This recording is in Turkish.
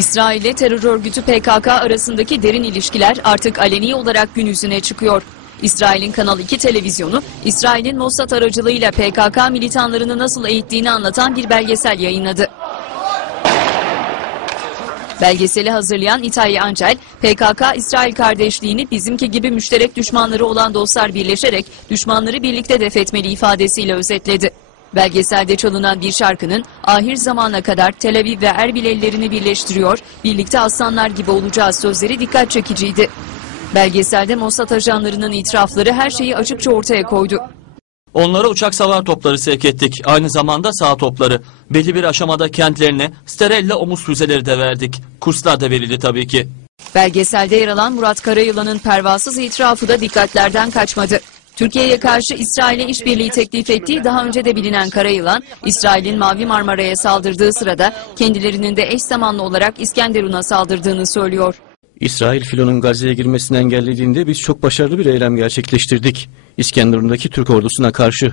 İsrail ile terör örgütü PKK arasındaki derin ilişkiler artık aleni olarak gün yüzüne çıkıyor. İsrail'in Kanal 2 televizyonu, İsrail'in Mossad aracılığıyla PKK militanlarını nasıl eğittiğini anlatan bir belgesel yayınladı. Belgeseli hazırlayan İtalya Ancel, PKK-İsrail kardeşliğini bizimki gibi müşterek düşmanları olan dostlar birleşerek düşmanları birlikte defetmeli ifadesiyle özetledi. Belgeselde çalınan bir şarkının ahir zamana kadar Tel Aviv ve Erbil ellerini birleştiriyor, birlikte aslanlar gibi olacağız sözleri dikkat çekiciydi. Belgeselde Mossad ajanlarının itirafları her şeyi açıkça ortaya koydu. Onlara uçak savar topları sevk ettik. Aynı zamanda sağ topları. Belli bir aşamada kentlerine sterelle omuz füzeleri de verdik. Kurslar da verildi tabii ki. Belgeselde yer alan Murat Karayılan'ın pervasız itirafı da dikkatlerden kaçmadı. Türkiye'ye karşı İsrail'e işbirliği teklif ettiği daha önce de bilinen Karayılan, İsrail'in Mavi Marmara'ya saldırdığı sırada kendilerinin de eş zamanlı olarak İskenderun'a saldırdığını söylüyor. İsrail filonun Gazze'ye girmesini engellediğinde biz çok başarılı bir eylem gerçekleştirdik. İskenderun'daki Türk ordusuna karşı.